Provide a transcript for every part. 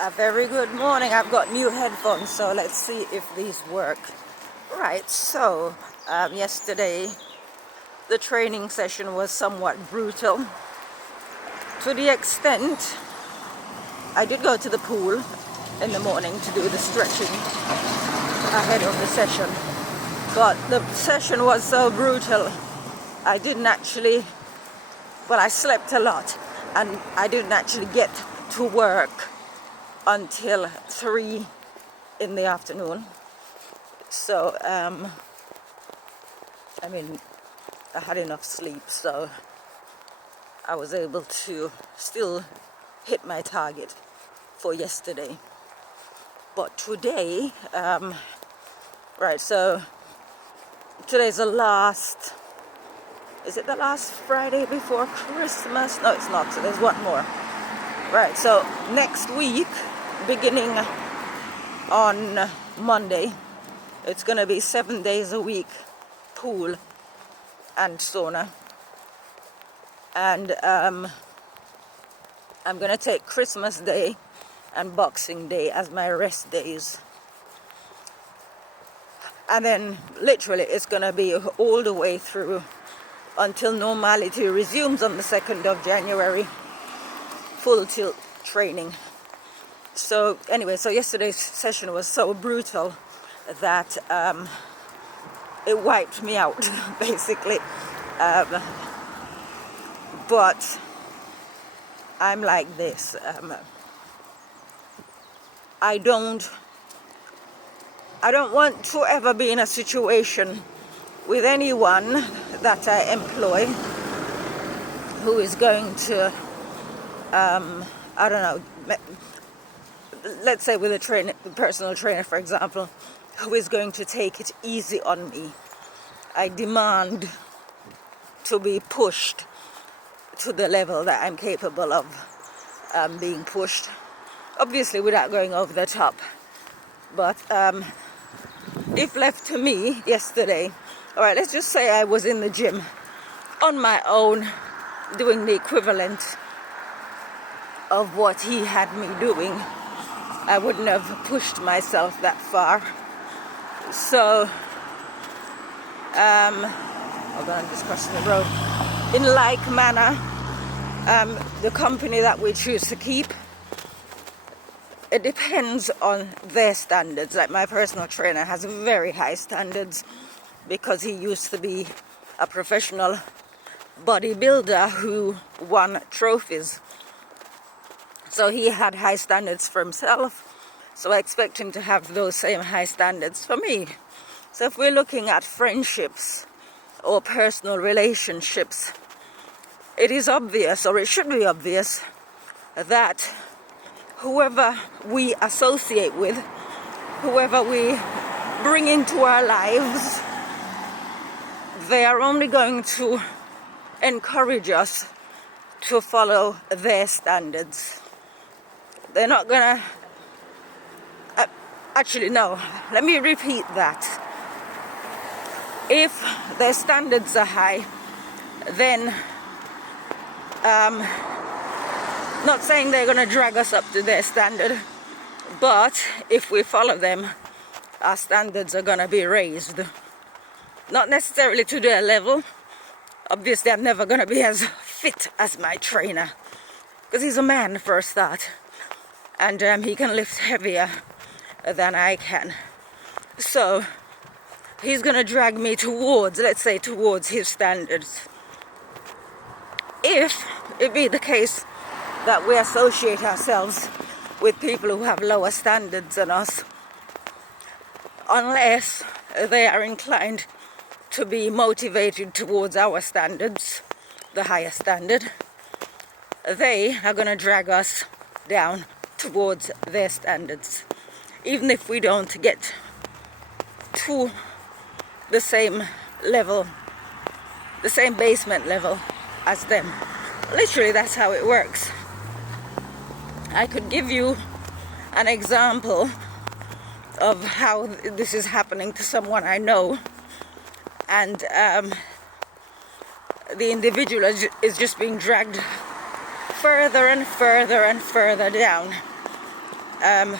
A very good morning. I've got new headphones, so let's see if these work. Right, so yesterday the training session was somewhat brutal to the extent I did go to the pool in the morning to do the stretching ahead of the session, but the session was so brutal I didn't actually, well, I slept a lot and I didn't actually get to work until 3 in the afternoon. So I had enough sleep, so I was able to still hit my target for yesterday. But today, right, so today's the last, is it the last Friday before Christmas? No, it's not, so there's one more. Right, so next week, beginning on Monday, it's going to be 7 days a week pool and sauna. And I'm going to take Christmas Day and Boxing Day as my rest days. And then literally it's going to be all the way through until normality resumes on the 2nd of January. Full tilt training. So anyway, so yesterday's session was so brutal that it wiped me out basically. But I'm like this. I don't want to ever be in a situation with anyone that I employ who is going to I don't know, let's say with a personal trainer, for example, who is going to take it easy on me. I demand to be pushed to the level that I'm capable of being pushed. Obviously without going over the top. But if left to me yesterday, alright, let's just say I was in the gym on my own doing the equivalent of what he had me doing, I wouldn't have pushed myself that far. So hold on, I'm just crossing the road. In like manner, the company that we choose to keep, it depends on their standards. Like my personal trainer has very high standards because he used to be a professional bodybuilder who won trophies. So he had high standards for himself, so I expect him to have those same high standards for me. So if we're looking at friendships or personal relationships, it is obvious, or it should be obvious, that whoever we associate with, whoever we bring into our lives, they are only going to encourage us to follow their standards. They're not gonna, actually no, let me repeat that. If their standards are high, then, not saying they're gonna drag us up to their standard, but if we follow them, our standards are gonna be raised. Not necessarily to their level. Obviously I'm never gonna be as fit as my trainer, because he's a man for a start. And he can lift heavier than I can. So he's going to drag me towards, let's say, towards his standards. If it be the case that we associate ourselves with people who have lower standards than us, unless they are inclined to be motivated towards our standards, the higher standard, they are going to drag us down towards their standards, even if we don't get to the same level, the same basement level as them. Literally, that's how it works. I could give you an example of how this is happening to someone I know, and the individual is just being dragged further and further and further down.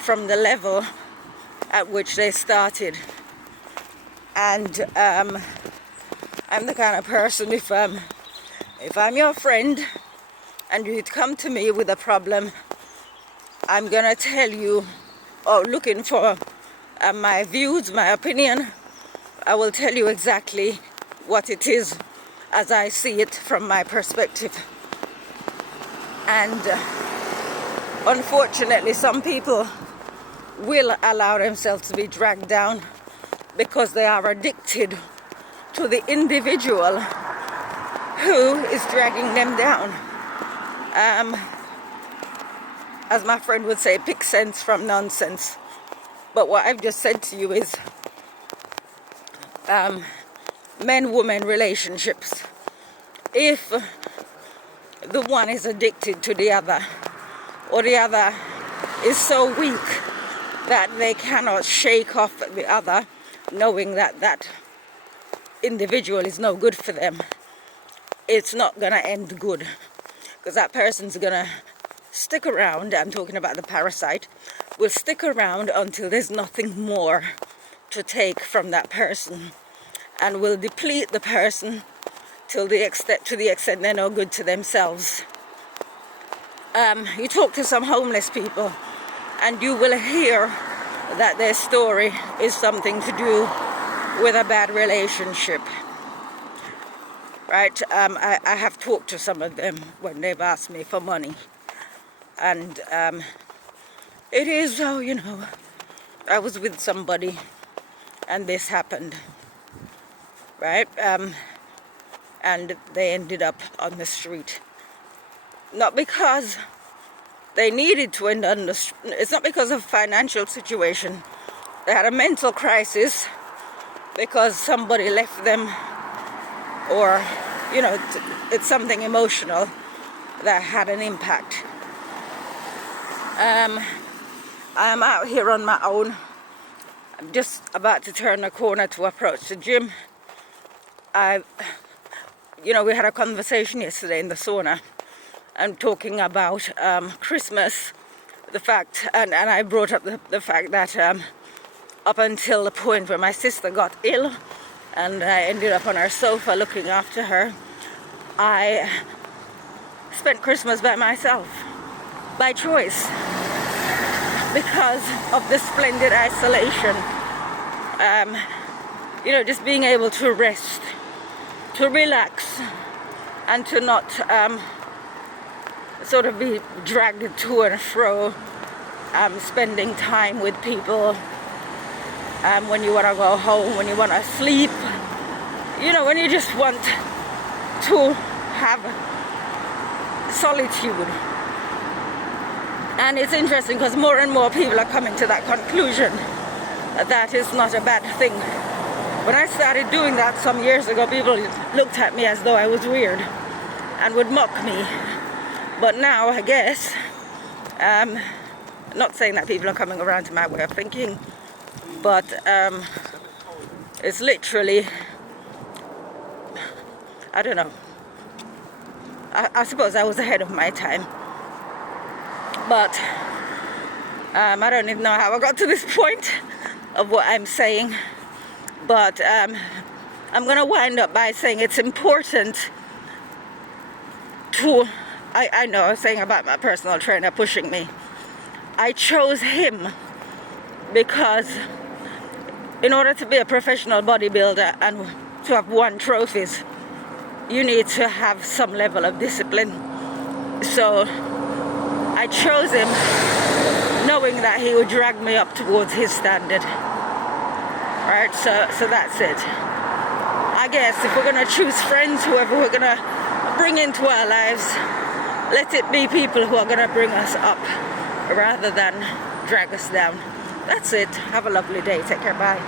from the level at which they started. And I'm the kind of person, if I'm your friend and you'd come to me with a problem, I'm gonna tell you, or looking for my views, my opinion, I will tell you exactly what it is as I see it from my perspective. And unfortunately, some people will allow themselves to be dragged down because they are addicted to the individual who is dragging them down. As my friend would say, pick sense from nonsense. But what I've just said to you is men-woman relationships. If the one is addicted to the other, or the other is so weak that they cannot shake off the other, knowing that that individual is no good for them, it's not gonna end good, because that person's gonna stick around. I'm talking about the parasite, will stick around until there's nothing more to take from that person, and will deplete the person to the extent they're no good to themselves. You talk to some homeless people and you will hear that their story is something to do with a bad relationship, right? I have talked to some of them when they've asked me for money, and it is, oh, you know, I was with somebody and this happened, right? And they ended up on the street. Not because they needed to end on the street. It's not because of financial situation. They had a mental crisis because somebody left them, or, you know, it's something emotional that had an impact. I am out here on my own. I'm just about to turn the corner to approach the gym. We had a conversation yesterday in the sauna. I'm talking about Christmas, the fact, and I brought up the fact that up until the point where my sister got ill and I ended up on her sofa looking after her, I spent Christmas by myself, by choice, because of the splendid isolation. Just being able to rest, to relax, and to not sort of be dragged to and fro, spending time with people when you want to go home, when you want to sleep, when you just want to have solitude. And it's interesting because more and more people are coming to that conclusion that is not a bad thing. When I started doing that some years ago, people looked at me as though I was weird and would mock me. But now, I guess, not saying that people are coming around to my way of thinking, but it's literally, I don't know. I suppose I was ahead of my time. But I don't even know how I got to this point of what I'm saying. But I'm going to wind up by saying it's important to, I know I was saying about my personal trainer pushing me. I chose him because in order to be a professional bodybuilder and to have won trophies, you need to have some level of discipline. So I chose him knowing that he would drag me up towards his standard. Right, so that's it. I guess if we're going to choose friends, whoever we're going to bring into our lives, let it be people who are going to bring us up rather than drag us down. That's it. Have a lovely day. Take care. Bye.